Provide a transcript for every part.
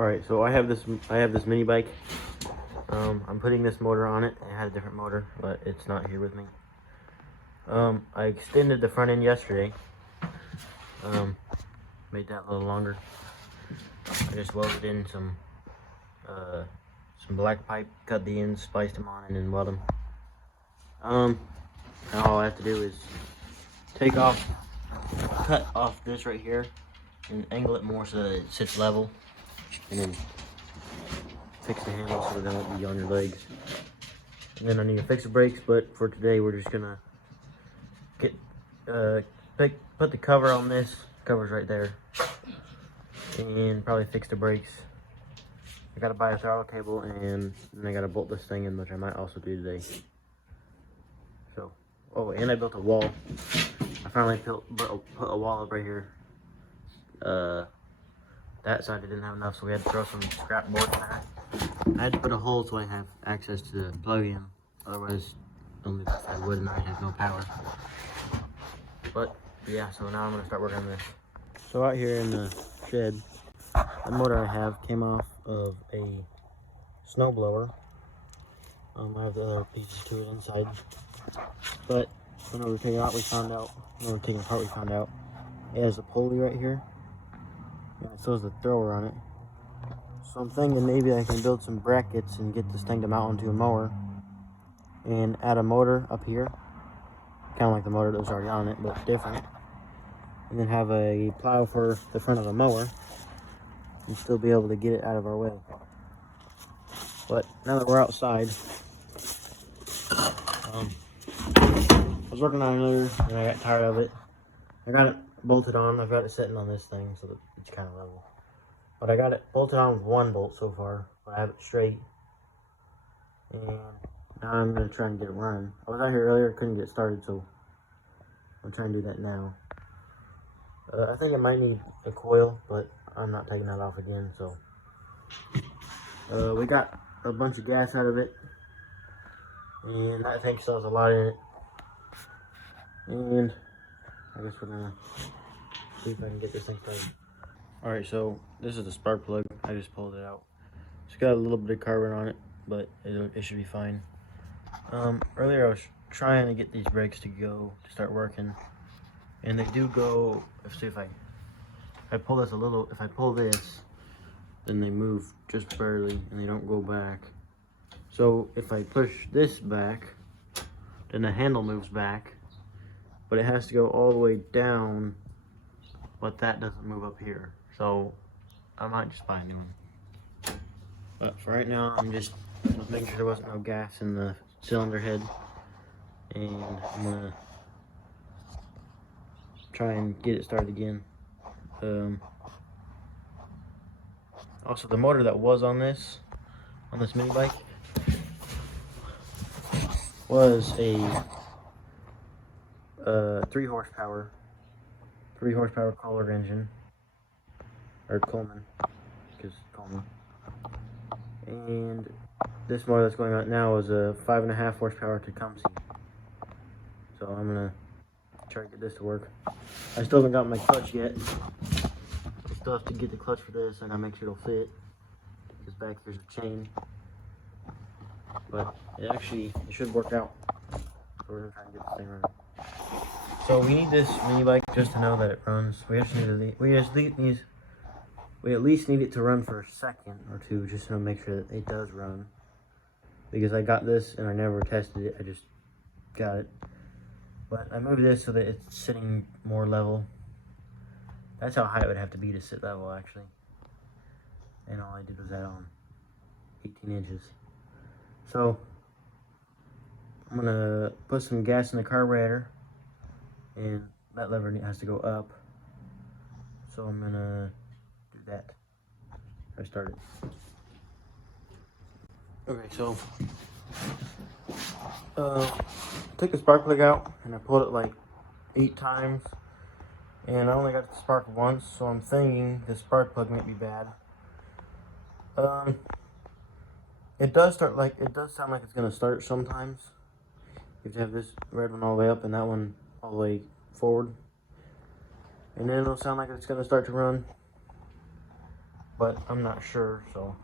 Alright, so I have this mini bike. I'm putting this motor on it. It had a different motor, but it's not here with me. I extended the front end yesterday. Made that a little longer. I just welded in some black pipe, cut the ends, spliced them on, and then weld them. Now all I have to do is cut off this right here and angle it more so that it sits level, and then fix the handle so that they won't be on your legs. And then I need to fix the brakes, but for today we're just gonna get put the cover on this. Cover's right there, and probably fix the brakes. I gotta buy a throttle cable, and then I gotta bolt this thing in, which I might also do today. So, oh, and I built a wall. I finally put a wall up right here. That side I didn't have enough, so we had to throw some scrap board in there. I had to put a hole so I have access to the plug-in. Otherwise, only this side would, and I have no power. But yeah, so now I'm gonna start working on this. So out here in the shed, the motor I have came off of a snow blower. I have the other pieces to it inside. But when we were taking it out, we found out it has a pulley right here, and it shows the thrower on it. So I'm thinking maybe I can build some brackets and get this thing to mount onto a mower, and add a motor up here, kind of like the motor that was already on it, but different. And then have a plow for the front of the mower, and still be able to get it out of our way. But now that we're outside, I was working on another, and I got tired of it. I got it bolted on. I've got it sitting on this thing so that it's kind of level. But I got it bolted on with one bolt so far, but I have it straight. And now I'm going to try and get it running. I was out here earlier, couldn't get started, so I'm trying to do that now. I think I might need a coil, but I'm not taking that off again, so. We got a bunch of gas out of it, and that thing still has a lot in it. And I guess we're gonna see if I can get this thing started. Alright, so this is the spark plug. I just pulled it out. It's got a little bit of carbon on it, but it should be fine. Earlier I was trying to get these brakes to start working, and they do go. Let's see if I pull this a little. If I pull this, then they move just barely, and they don't go back. So if I push this back, then the handle moves back, but it has to go all the way down, but that doesn't move up here. So I might just buy a new one. But for right now, I'm just making sure there wasn't no gas in the cylinder head, and I'm gonna try and get it started again. Also, the motor that was on this mini bike was a 3 horsepower Kohler engine, or Coleman, because Coleman. And this motor that's going on now is a 5.5 horsepower Tecumseh. So I'm gonna try to get this to work. I still haven't got my clutch yet. I still have to get the clutch for this, and I make sure it'll fit, because back there's a chain. But it should work out. So we're gonna try and get this thing running. So we need this mini bike just to know that it runs. We at least need it to run for a second or two, just to make sure that it does run. Because I got this and I never tested it, I just got it. But I moved this so that it's sitting more level. That's how high it would have to be to sit level, actually. And all I did was add on 18 inches. So I'm gonna put some gas in the carburetor, and that lever has to go up. So I'm gonna do that. I started. Okay, so took the spark plug out, and I pulled it like 8 times, and I only got the spark once, so I'm thinking the spark plug might be bad. It does sound like it's gonna start sometimes. You have to have this red one all the way up and that one all the way forward, and then it'll sound like it's gonna start to run. but I'm not sure, so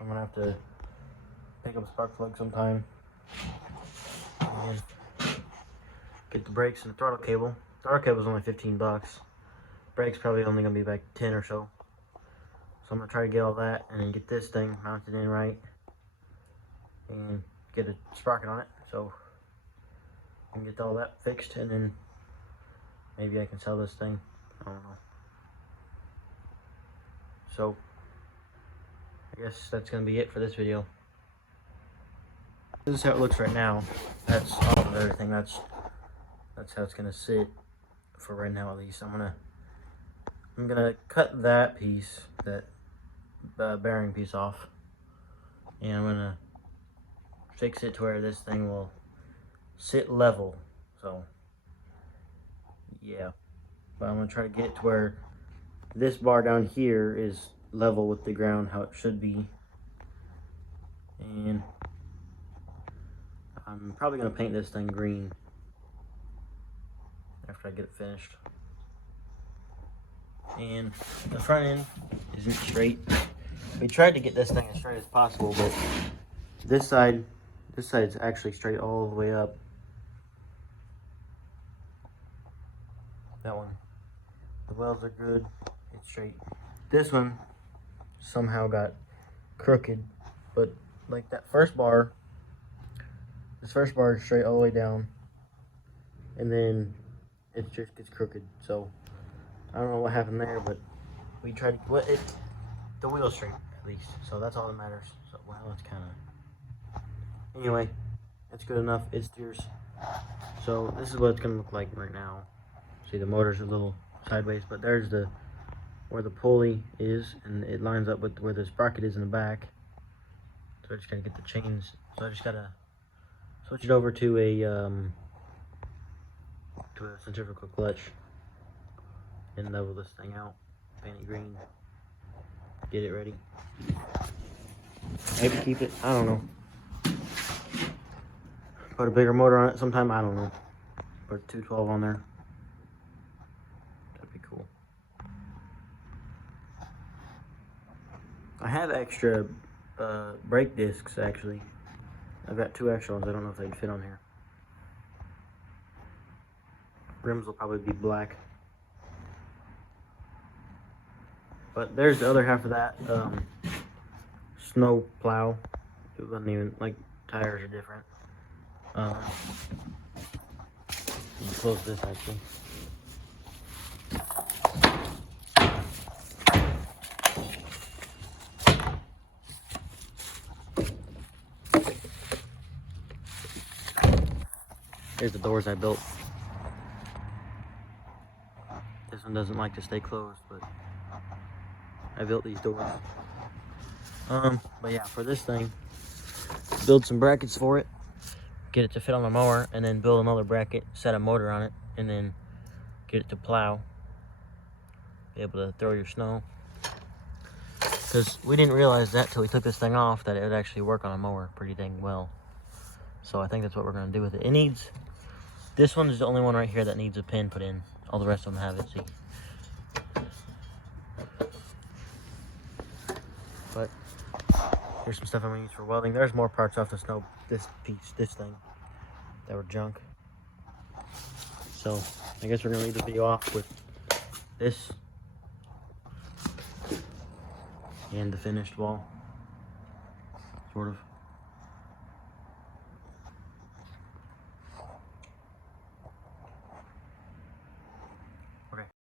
I'm gonna have to pick up a spark plug sometime and get the brakes and the throttle cable. Throttle cable is only 15 bucks. Brakes probably only gonna be like 10 or so. So I'm gonna try to get all that and then get this thing mounted in right and get a sprocket on it, so I can get all that fixed, and then maybe I can sell this thing. I don't know. So I guess that's gonna be it for this video. This is how it looks right now. That's off of everything. That's how it's gonna sit for right now, at least. I'm gonna cut that piece, that bearing piece off, and I'm gonna fix it to where this thing will sit level. So yeah, but I'm gonna try to get it to where this bar down here is level with the ground, how it should be. And I'm probably gonna paint this thing green after I get it finished. And the front end isn't straight. We tried to get this thing as straight as possible, but this side's actually straight all the way up. That one, the welds are good, it's straight. This one somehow got crooked, but like that first bar, this first bar is straight all the way down, and then it just gets crooked. So I don't know what happened there, but we tried to put it, the wheel straight at least. So that's all that matters. So well, it's kind of, anyway, it's good enough. It steers. So this is what it's gonna look like right now. See, the motor's a little sideways, but there's where the pulley is, and it lines up with where the sprocket is in the back. So I just gotta get the chains. So I just gotta switch it over to a centrifugal clutch and level this thing out, paint it green, get it ready. Maybe keep it, I don't know. Put a bigger motor on it sometime, I don't know. Put 212 on there. That'd be cool. I have extra brake discs, actually. I've got 2 extra ones. I don't know if they'd fit on here. Rims will probably be black. But there's the other half of that snow plow. It wasn't even, like, tires are different. Close this, actually. Here's the doors I built. This one doesn't like to stay closed, but I built these doors. But yeah, for this thing, build some brackets for it, get it to fit on the mower, and then build another bracket, set a motor on it, and then get it to plow. Be able to throw your snow. Because we didn't realize that till we took this thing off, that it would actually work on a mower pretty dang well. So I think that's what we're going to do with it. It needs, this one is the only one right here that needs a pin put in. All the rest of them have it, see. But here's some stuff I'm going to use for welding. There's more parts off the snow, this thing, that were junk. So I guess we're going to leave the video off with this and the finished wall, sort of.